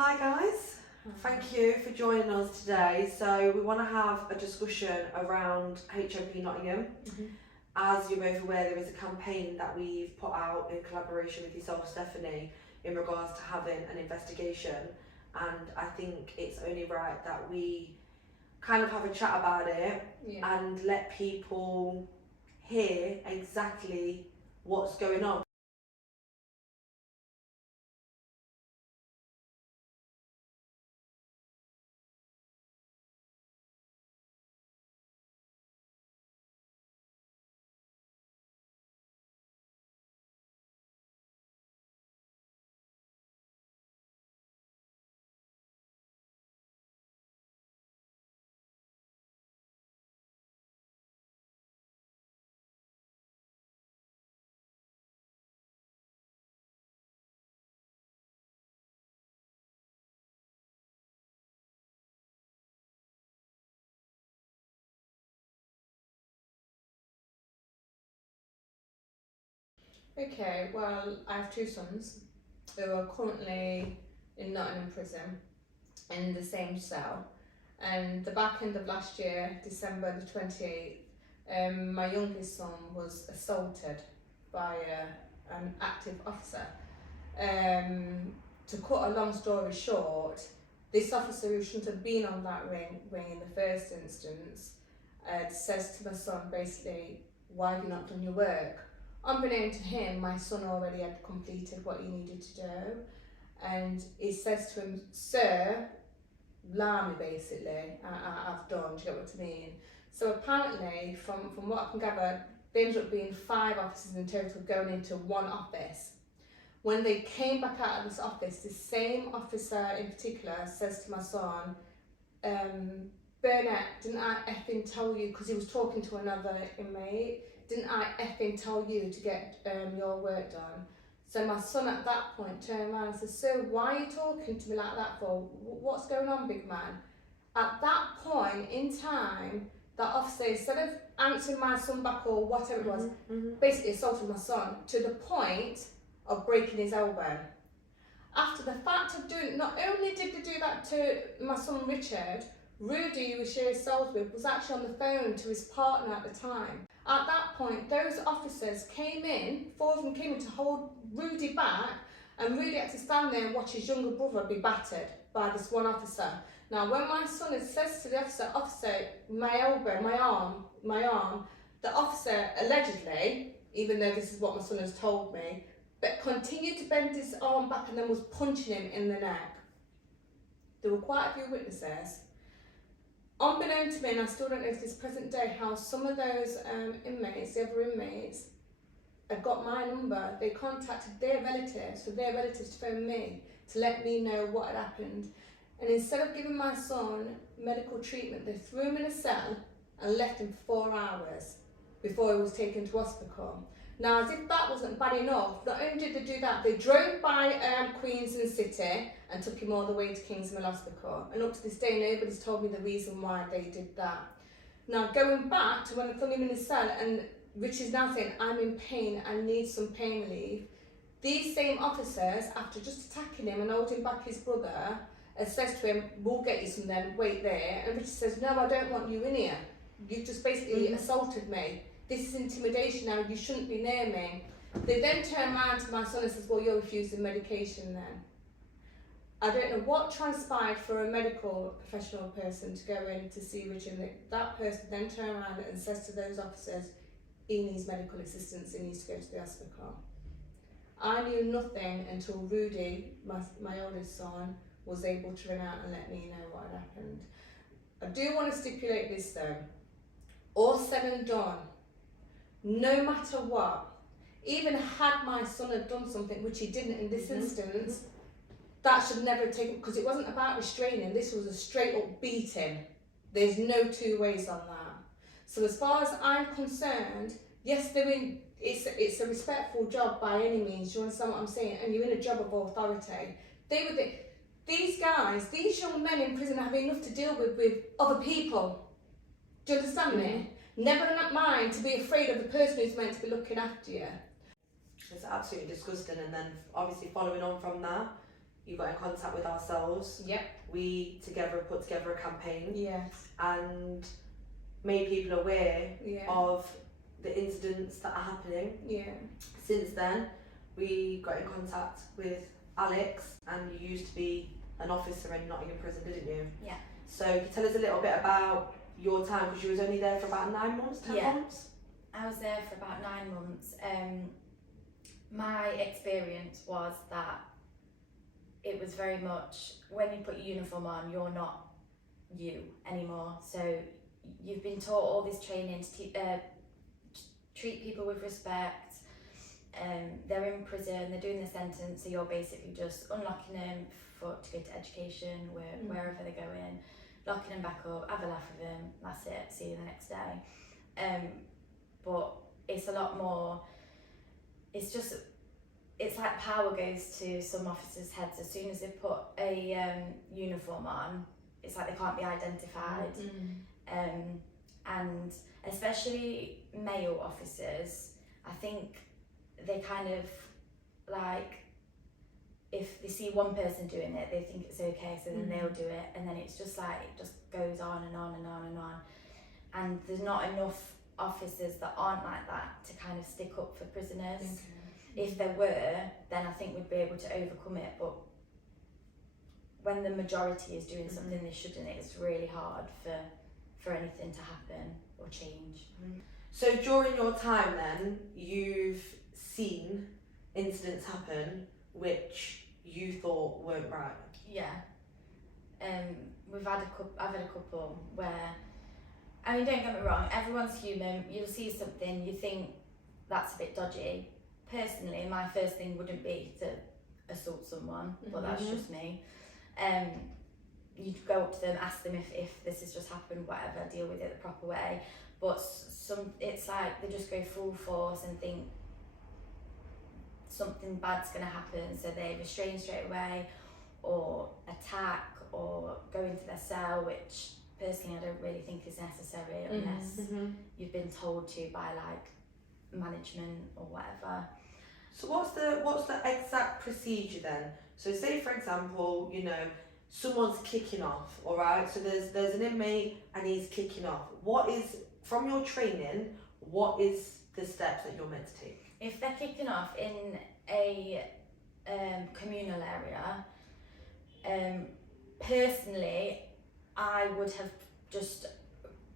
Hi guys, thank you for joining us today. So we want to have a discussion around HMP Nottingham. As you're both aware, there is a campaign that we've put out in collaboration with yourself, Stephanie, in regards to having an investigation, and I think it's only right that we kind of have a chat about it and let people hear exactly what's going on. Okay, well, I have two sons who are currently in Nottingham prison in the same cell. And the back end of last year, December the 28th, my youngest son was assaulted by an active officer. To cut a long story short, this officer, who shouldn't have been on that ring in the first instance, says to my son basically, "Why have you not done your work?" Unbeknown to him, my son already had completed what he needed to do, and he says to him, "Sir, blimey, basically, I've done." Do you get what I mean? So apparently, from what I can gather, there ended up being 5 officers in total going into one office. When they came back out of this office, the same officer in particular says to my son, "Burnett, didn't I effing tell you," because he was talking to another inmate, "didn't I effing tell you to get your work done?" So my son at that point turned around and said, "Sir, why are you talking to me like that for? What's going on, big man?" At that point in time, that officer, instead of answering my son back or whatever it was, basically assaulted my son to the point of breaking his elbow. After the fact of doing, not only did they do that to my son Richard, Rudy, who was sharing cells with, was actually on the phone to his partner at the time. At that point, those officers came in, 4 of them came in to hold Rudy back, and Rudy had to stand there and watch his younger brother be battered by this one officer. Now, when my son had says to the officer, "Officer, my elbow, my arm," the officer allegedly, even though this is what my son has told me, but continued to bend his arm back and then was punching him in the neck. There were quite a few witnesses. Unbeknown to me, and I still don't know to this present day, how some of those inmates, the other inmates, had got my number. They contacted their relatives, for their relatives to phone me to let me know what had happened. And instead of giving my son medical treatment, they threw him in a cell and left him for 4 hours before he was taken to hospital. Now, as if that wasn't bad enough, not only did they do that, they drove by Queensland City and took him all the way to Kingsmill Hospital. And up to this day, nobody's told me the reason why they did that. Now, going back to when they threw him in the cell, and Richard's now saying, "I'm in pain, I need some pain relief." These same officers, after just attacking him and holding back his brother, says to him, "We'll get you some then, wait there." And Richard says, "No, I don't want you in here. You've just basically assaulted me. This is intimidation now, you shouldn't be near me." They then turn around to my son and says, "Well, you're refusing medication then." I don't know what transpired for a medical professional person to go in to see Richard, and that person then turns around and says to those officers, "He needs medical assistance, he needs to go to the hospital." I knew nothing until Rudy, my oldest son, was able to run out and let me know what had happened. I do want to stipulate this though. All said and done, no matter what, even had my son had done something, which he didn't in this instance, that should never have taken, because it wasn't about restraining, this was a straight up beating. There's no two ways on that. So as far as I'm concerned, yes, it's a respectful job by any means, do you understand what I'm saying? And you're in a job of authority. These guys, these young men in prison have enough to deal with other people. Do you understand me? Never mind to be afraid of the person who's meant to be looking after you. It's absolutely disgusting. And then obviously following on from that, you got in contact with ourselves. Yep. We together put together a campaign. Yes. And made people aware Yeah. of the incidents that are happening. Yeah. Since then, we got in contact with Alex, and you used to be an officer in Nottingham prison, didn't you? Yeah. So can you tell us a little bit about your time, because you was only there for about 9 months, 10 months? I was there for about 9 months. My experience was that it was very much, when you put your uniform on, you're not you anymore. So you've been taught all this training to treat people with respect. They're in prison, they're doing the sentence, so you're basically just unlocking them to go to education, wherever they're going, locking them back up, have a laugh with them, that's it, see you the next day. But it's a lot more, it's like power goes to some officers' heads as soon as they put a uniform on. It's like they can't be identified. And especially male officers, I think they kind of like, if they see one person doing it, they think it's okay, so then they'll do it, and then it's just like, it just goes on and on and on and on. And there's not enough officers that aren't like that to kind of stick up for prisoners. Okay. If there were, then I think we'd be able to overcome it, but when the majority is doing something they shouldn't, it's really hard for anything to happen or change. So during your time then, you've seen incidents happen which you thought weren't right? Yeah. I've had a couple where, I mean, don't get me wrong, everyone's human. You'll see something, you think that's a bit dodgy. Personally, my first thing wouldn't be to assault someone, but that's just me. You'd go up to them, ask them if this has just happened, whatever, deal with it the proper way. But it's like they just go full force and think something bad's going to happen, so they restrain straight away, or attack, or go into their cell, which personally I don't really think is necessary unless you've been told to by like management or whatever. So what's the exact procedure then? So say for example, you know, someone's kicking off, all right? So there's an inmate and he's kicking off. What is, from your training, what is the steps that you're meant to take? If they're kicking off in a communal area, personally, I would have just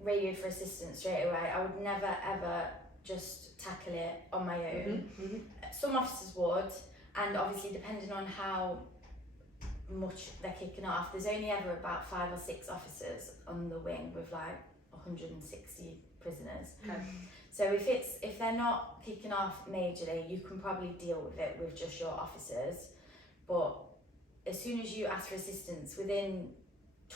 radioed for assistance straight away. I would never ever just tackle it on my own. Some officers would, and obviously depending on how much they're kicking off, there's only ever about 5 or 6 officers on the wing with like 160 prisoners. Okay. So if they're not kicking off majorly, you can probably deal with it with just your officers. But as soon as you ask for assistance, within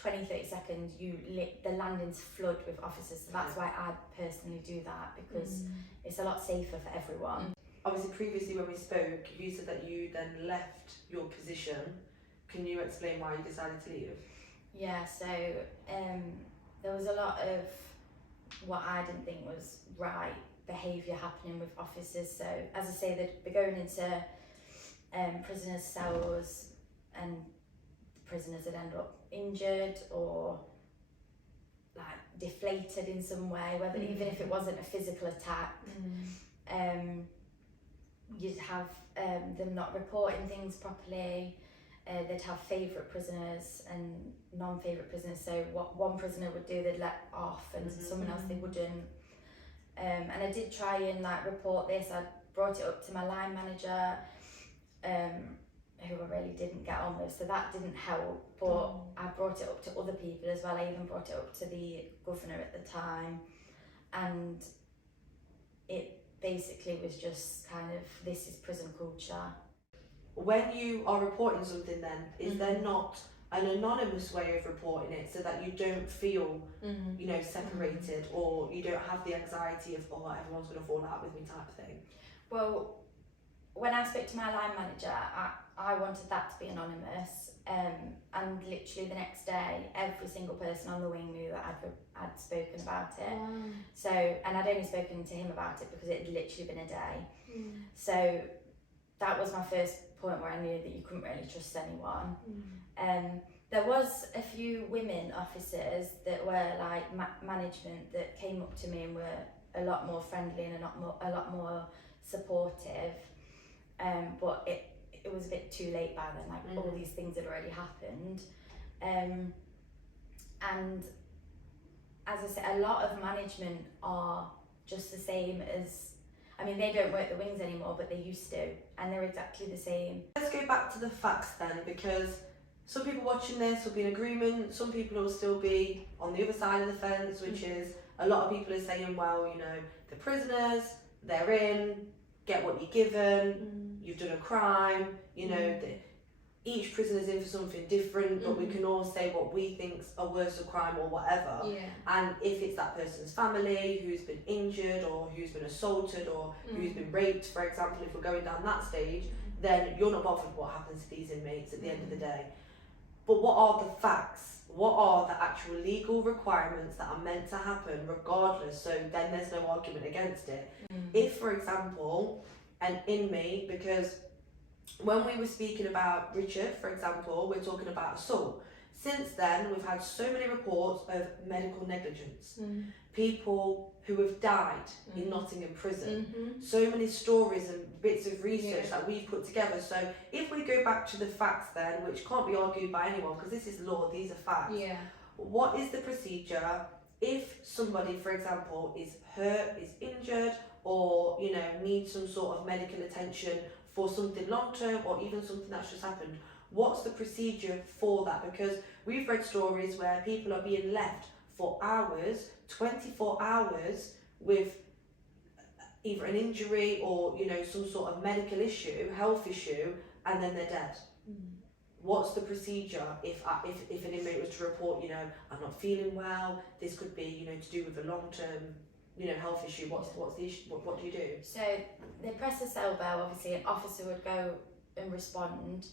20-30 seconds, the landings flood with officers. So that's why I personally do that, because it's a lot safer for everyone. Obviously, previously when we spoke, you said that you then left your position. Can you explain why you decided to leave? Yeah, so there was a lot of what I didn't think was right behaviour happening with officers. So as I say, they're going into prisoners' cells, and the prisoners would end up injured or like deflated in some way, whether even if it wasn't a physical attack. You'd have them not reporting things properly. They'd have favourite prisoners and non-favourite prisoners. So what one prisoner would do, they'd let off, and someone else they wouldn't. And I did try and like report this. I brought it up to my line manager, who I really didn't get on with, so that didn't help. But I brought it up to other people as well. I even brought it up to the governor at the time, and it basically was just kind of, this is prison culture. When you are reporting something then, is there not an anonymous way of reporting it so that you don't feel, you know, separated, or you don't have the anxiety of, oh, everyone's going to fall out with me type thing? Well, when I spoke to my line manager, I wanted that to be anonymous, and literally the next day, every single person on the wing knew that I'd spoken about it. So, and I'd only spoken to him about it because it had literally been a day. So that was my first point where I knew that you couldn't really trust anyone. There was a few women officers that were like management that came up to me and were a lot more friendly and a lot more supportive. But it was a bit too late by then. Like all these things had already happened. And as I said, a lot of management are just the same as, I mean, they don't work the wings anymore, but they used to, and they're exactly the same. Let's go back to the facts then, because some people watching this will be in agreement, some people will still be on the other side of the fence, which is a lot of people are saying, well, you know, the prisoners, they're in, get what you're given, you've done a crime, you know, each prisoner's in for something different, but we can all say what we think's a worse crime or whatever. And if it's that person's family who's been injured or who's been assaulted or who's been raped, for example, if we're going down that stage, then you're not bothered what happens to these inmates at the end of the day. But what are the facts? What are the actual legal requirements that are meant to happen regardless? So then there's no argument against it. If, for example, an inmate, because when we were speaking about Richard, for example, we're talking about assault. Since then, we've had so many reports of medical negligence. People who have died in Nottingham prison. So many stories and bits of research that we've put together. So if we go back to the facts then, which can't be argued by anyone because this is law, these are facts. What is the procedure if somebody, for example, is hurt, is injured, or, you know, needs some sort of medical attention for something long term or even something that's just happened? What's the procedure for that? Because we've read stories where people are being left for hours, 24 hours, with either an injury or, you know, some sort of medical issue, health issue, and then they're dead. What's the procedure if an inmate was to report, you know, I'm not feeling well, this could be, you know, to do with a long-term, you know, health issue, what's the issue, what do you do? So they press the cell bell, obviously an officer would go and respond.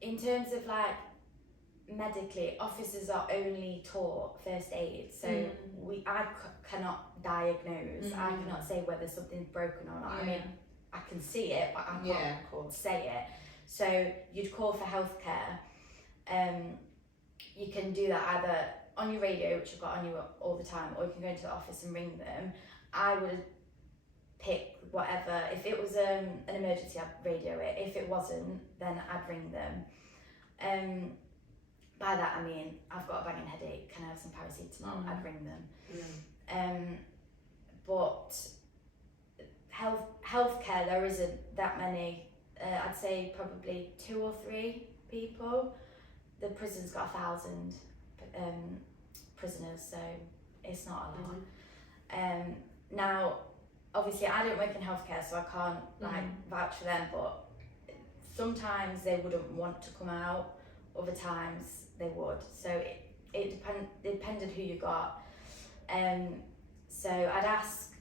In terms of like medically, officers are only taught first aid, so I cannot diagnose, I cannot say whether something's broken or not. I mean, I can see it, but I can't say it. So you'd call for healthcare. You can do that either on your radio, which I've got on you all the time, or you can go into the office and ring them. I would pick whatever. If it was an emergency, I'd radio it. If it wasn't, then I'd ring them. By that I mean, I've got a banging headache, can I have some paracetamol? I'd ring them. But healthcare, there isn't that many. I'd say probably 2 or 3 people. The prison's got 1,000 prisoners, so it's not a lot. Now, obviously, I don't work in healthcare, so I can't like vouch for them. But sometimes they wouldn't want to come out. Other times they would. So it depended who you got. So I'd ask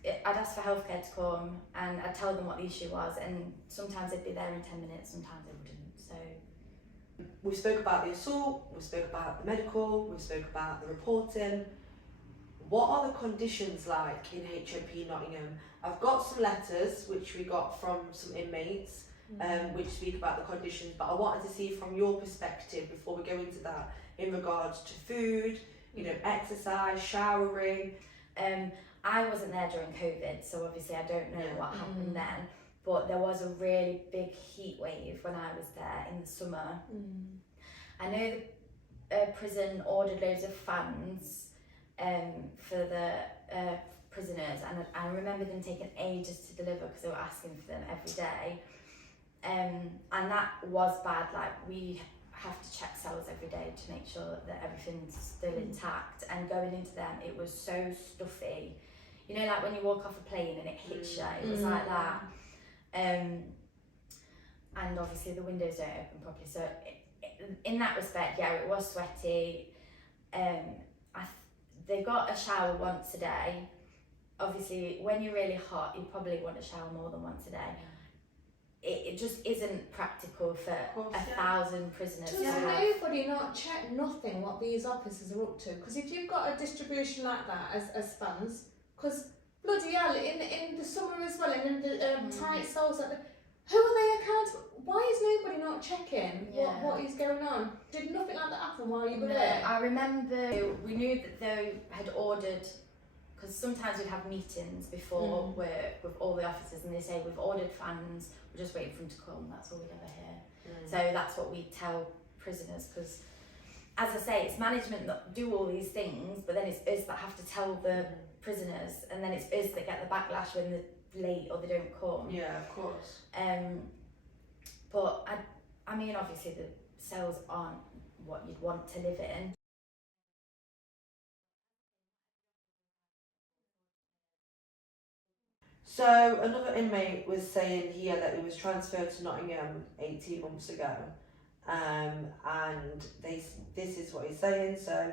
for healthcare to come, and I'd tell them what the issue was, and sometimes they'd be there in 10 minutes, sometimes they wouldn't. So we spoke about the assault, we spoke about the medical, we spoke about the reporting. What are the conditions like in HMP Nottingham? I've got some letters which we got from some inmates which speak about the conditions, but I wanted to see from your perspective before we go into that in regards to food, you know, exercise, showering. I wasn't there during COVID, so obviously I don't know what happened then, but there was a really big heat wave when I was there in the summer. I know the prison ordered loads of fans for the prisoners, and I remember them taking ages to deliver because they were asking for them every day. And that was bad. Like, we have to check cells every day to make sure that everything's still intact, and going into them it was so stuffy, you know, like when you walk off a plane and it hits you, it was like that. And obviously the windows don't open properly, so in that respect, yeah, it was sweaty. They got a shower once a day. Obviously when you're really hot you probably want a shower more than once a day. It just isn't practical for 1,000 prisoners. Does nobody not check nothing what these officers are up to? Because if you've got a distribution like that as fans, because bloody hell, in the summer as well, and in the tight cells, Who are they accountable? Why is nobody not checking Yeah. what is going on? Did nothing like that happen while you were No, there? I remember we knew that they had ordered, because sometimes we'd have meetings before work with all the officers and they say we've ordered fans, we're just waiting for them to come, that's all we ever hear. So that's what we tell prisoners, because as I say, it's management that do all these things, but then it's us that have to tell the prisoners, and then it's us that get the backlash when they're late or they don't come. Yeah, of course. But I mean, obviously the cells aren't what you'd want to live in. So another inmate was saying here that he was transferred to Nottingham 18 months ago, and this is what he's saying. So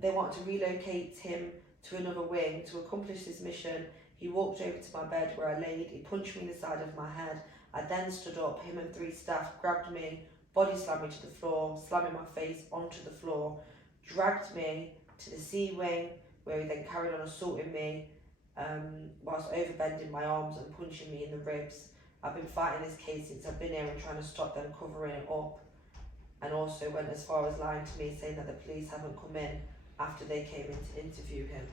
they want to relocate him to another wing to accomplish this mission. He walked over to my bed where I laid. He punched me in the side of my head. I then stood up. Him and 3 staff grabbed me, body slammed me to the floor, slamming my face onto the floor, dragged me to the C wing where he then carried on assaulting me. Whilst overbending my arms and punching me in the ribs. I've been fighting this case since I've been here and trying to stop them covering it up, and also went as far as lying to me, saying that the police haven't come in after they came in to interview him.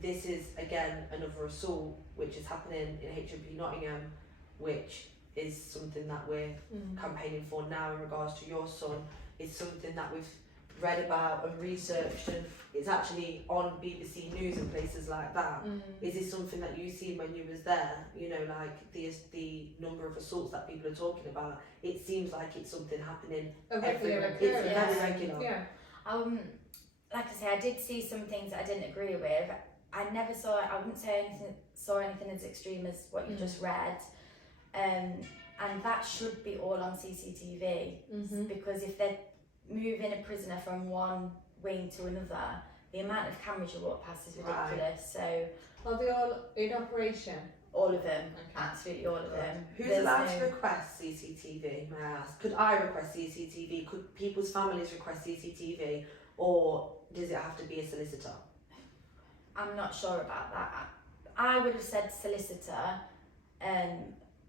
This is again another assault which is happening in HMP Nottingham, which is something that we're campaigning for now in regards to your son. It's something that we've read about and researched, and it's actually on BBC News and places like that. Is this something that you seen when you was there? You know, like the number of assaults that people are talking about. It seems like it's something happening. A regular It's occurrence. very regular. Yeah. Like I say, I did see some things that I didn't agree with. I never saw. I wouldn't say saw anything as extreme as what you just read. And that should be all on CCTV, because if they're moving a prisoner from one wing to another, the amount of cameras you walk past is ridiculous. So are they all in operation? all of them, absolutely all of them. Who's allowed to request CCTV, may I ask? Could I request CCTV? Could people's families request CCTV? Or does it have to be a solicitor? I'm not sure about that. I would have said solicitor,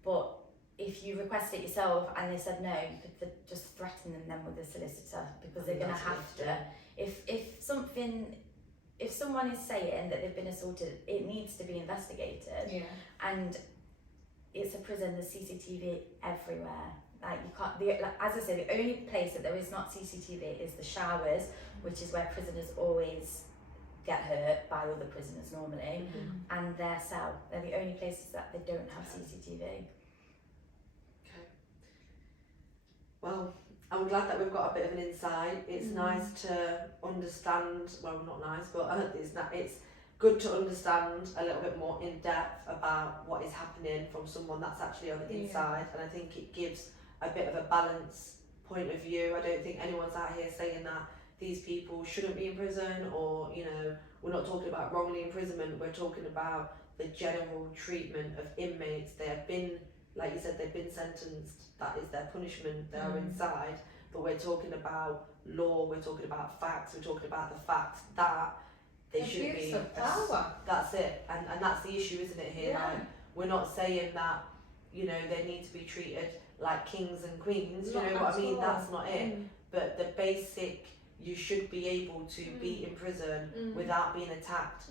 but if you request it yourself and they said no, you could just threaten them then with a solicitor, because they're going to have to. If someone is saying that they've been assaulted, it needs to be investigated. Yeah. And it's a prison. There's CCTV everywhere. Like you can't. As I say, the only place that there is not CCTV is the showers, which is where prisoners always get hurt by other prisoners normally, and their cell. They're the only places that they don't have CCTV. Well, I'm glad that we've got a bit of an insight. It's nice to understand, well, not nice, but it's good to understand a little bit more in depth about what is happening from someone that's actually on the inside, and I think it gives a bit of a balanced point of view. I don't think anyone's out here saying that these people shouldn't be in prison, or, you know, we're not talking about wrongly imprisonment, we're talking about the general treatment of inmates. They have been, like you said, they've been sentenced, that is their punishment, they are inside, but we're talking about law, we're talking about facts, we're talking about the facts that they shouldn't be. Abuse of power. That's it, and that's the issue, isn't it, here? Yeah. Like, we're not saying that, you know, they need to be treated like kings and queens, Not you know what I mean? all. That's not it. But the basic, you should be able to be in prison without being attacked.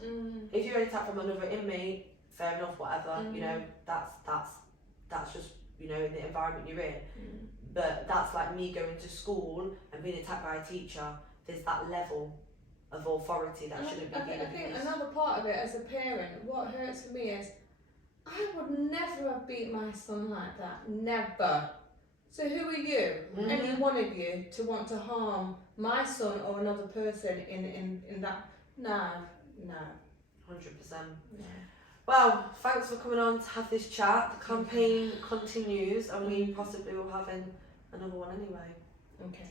If you're attacked from another inmate, fair enough, whatever, you know, that's just, you know, in the environment you're in. But that's like me going to school and being attacked by a teacher. There's that level of authority that shouldn't be being I think abused. another part of it as a parent, what hurts for me is I would never have beat my son like that. Never. So who are you, any one of you, to want to harm my son or another person in that? No. 100%. No. Well, thanks for coming on to have this chat. The campaign continues, and we possibly will have another one anyway. Okay.